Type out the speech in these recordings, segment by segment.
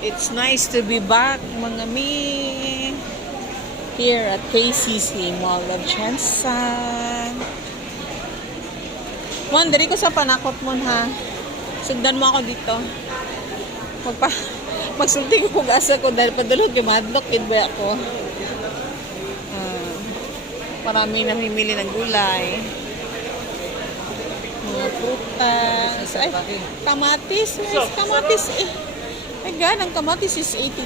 It's nice to be back, mga mi. Here at KCC Mall of Jensen. Mon, dari ko sa panakot mo ha. Sundan mo ako dito. Magsulti ko kung asa ko dahil padulog yung madlock, ba ako. Marami namimili ng gulay. Mga prutas. Ay, kamatis. Yes, kamatis eh. Ay, ang kamatis is 82.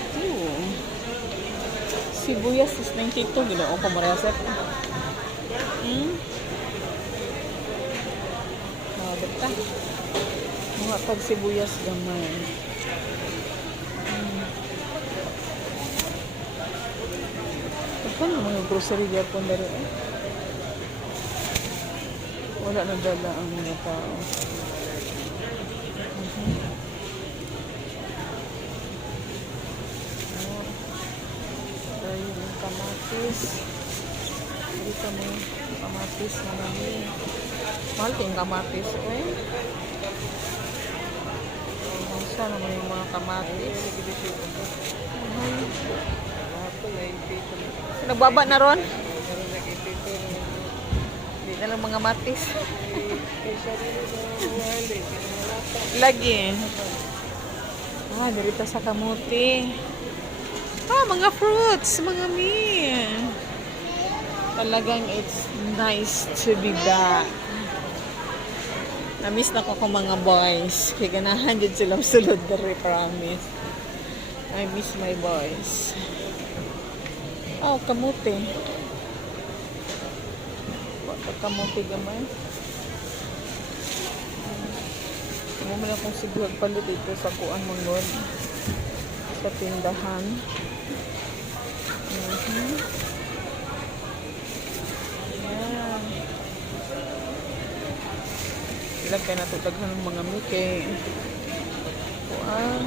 Sibuyas is 92. Ginoo ko marasat. Bata. Mga pag sibuyas gamay. Ano mga grocery yapon dari eh? Wala na dala ang mga tao. Yung kamatis. Dito may kamatis na namin. Mahal yung kamatis eh. Saan naman yung mga kamatis? Nagbaba na ron? Hindi na lang mga matis. Lagi. Dirito sa kamuti. Mga fruits, mga meal. Talagang it's nice to be back. Na-miss na ko mga boys. Kaya ganahan din silang sulod dari, promise. I miss my boys. Kamuti. Kamuti gamay. Mo lang kung siguro palit dito sa kuan mongod. Sa tindahan. Ayan. Ilang kayo natutaghan ng mga mike. Kuan.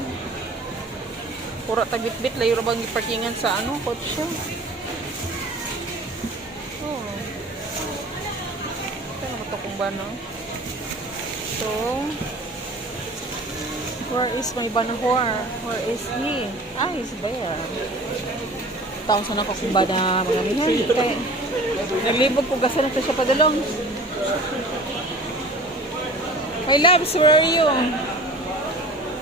Pura tagit-bit layo ra bang iparkingan sa kotse. Ano ba ito kung ba, no? So, where is my banahor? Where is he? He's there. Taong sana ko kung ba na mga mihan. Kaya, naglibog ko gasa na siya padalong. My loves, where are you?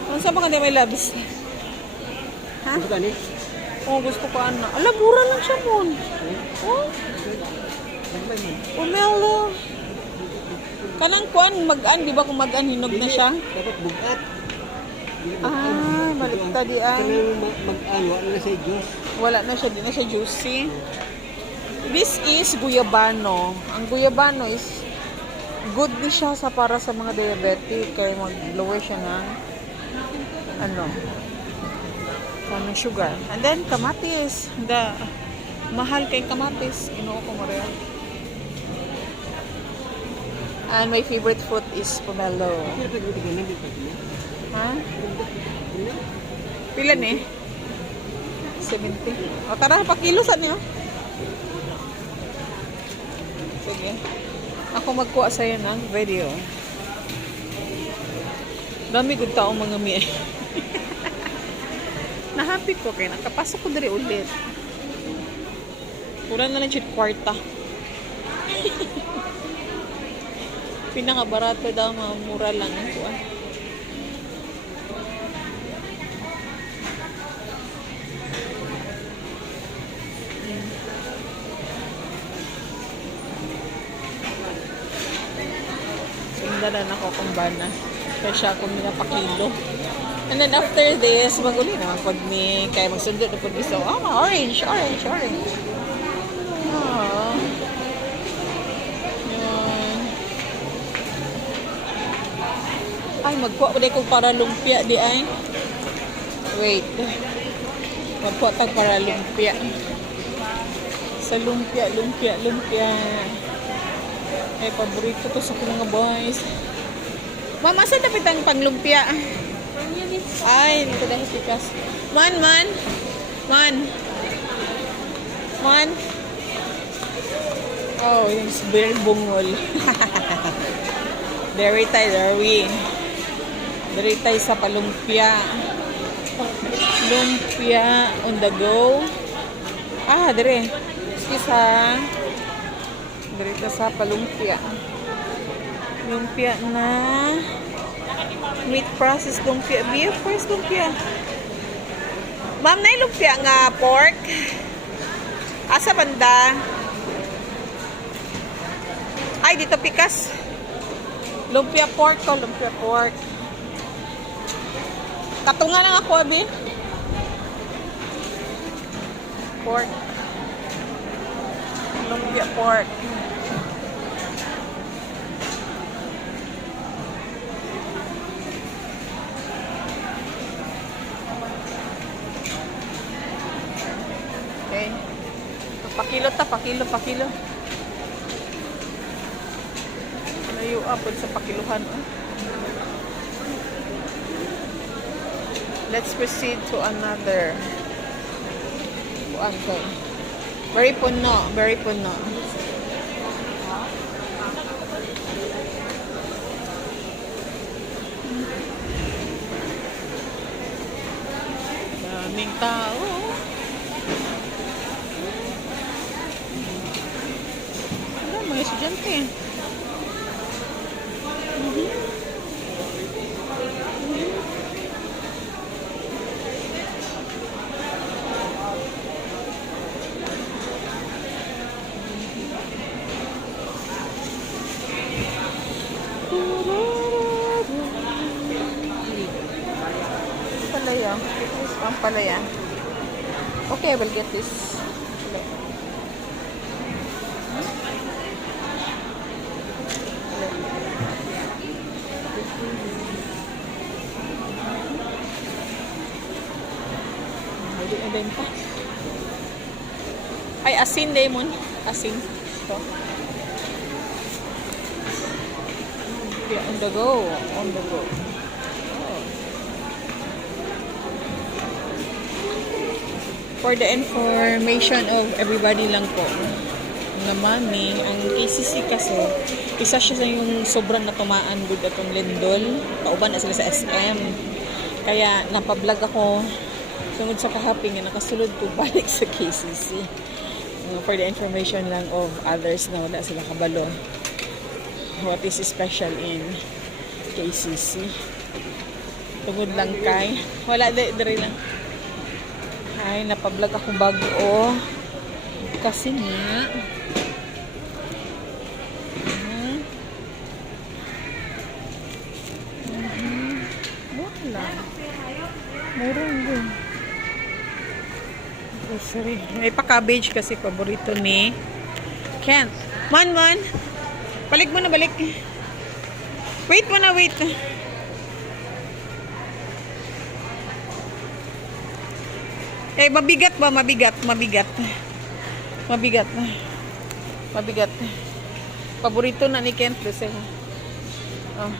Ano sa mga my loves? Ha? Gusto ko ano. Mura lang siya mo. Umelo. Kanang kuan mag-an, di ba kung mag-an hinog na siya? Dapat bugat. Baliktad di ay. Mag-an, wala na siya juice. Wala na siya, di na siya juicy. This is guyabano. Ang guyabano is good din siya para sa mga diabetic kaya mag-lower siya ng sugar. And then kamatis. Mahal kay kamatis. Inuo ko Maria. And my favorite fruit is pomelo. Ha? Pila ni? 70. Tara, pakilo sa niyo. Sige. Ako magkuha sa'yo ng video. Dami good taong mga miya. Na-happy ko kaya nakapasok ko dali ulit. Kulang na lang siya kwarta. Pinakabarato daw, mura lang ang kuha. Sundaran ako kung bana. Kaya siya akong minapakilo. And then after this, maguli naman pag ni kaya magsundo na pag gusto. Orange. Ay, magkuha ko kung para lumpia di ay. Wait. Magkuha tag para lumpia. Sa lumpia. Ay, paborito to sa mga boys. Mama, saan tapit ang panglumpia? Ay, dito dahil sikas. Man. Oh, yung beer bungol. Dari tayo sa palumpia. Lumpia on the go. Ah, dire. Excuse ha. Dire ka sa palumpia. Lumpia na meat processed lumpia. Beef first lumpia. Ma'am, na lumpia nga pork. Asa banda? Ay, dito pikas. Lumpia pork ko, lumpia pork. Katunga lang ako, abi. Pork. Lumpia pork. Okay. Pakilo ta, pakilo. Layo apod sa pakiluhan. Let's proceed to another. Okay. Very puno, very puno. Daming tao. Ano, mga estudyante. Palaya. This is pampalaya. Okay, I will get this. Benta. Ay, asin, lemon. Asin. Ito. Yeah, on the go. On the go. Oh. For the information of everybody lang po. Nga mami, ang KCC kasi, isa siya sa yung sobrang natumaan good atong lindol. Pauban na sila sa SM. Kaya, napablog ako sungod sa kahaping nga nakasulod ko balik sa KCC. For the information lang of others na wala sila kabalo. What is special in KCC? Tungod lang kay wala dire lang. Ay, napablog ako bago kasi nga wala. Meron din. Grocery. May pa-cabbage kasi paborito ni Kent. Man. Balik mo na, balik. Wait mo na, wait. Eh, mabigat ba? Mabigat. Paborito na ni Kent. Oh.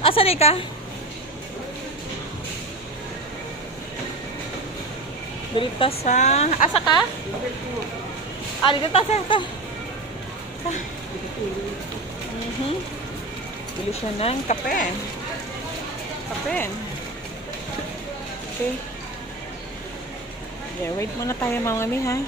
Asa di ka? Dito sa... Asa ka? Ah, dito ta. Bili siya ng kape. Okay. Yeah, wait muna tayo mga mami, ha?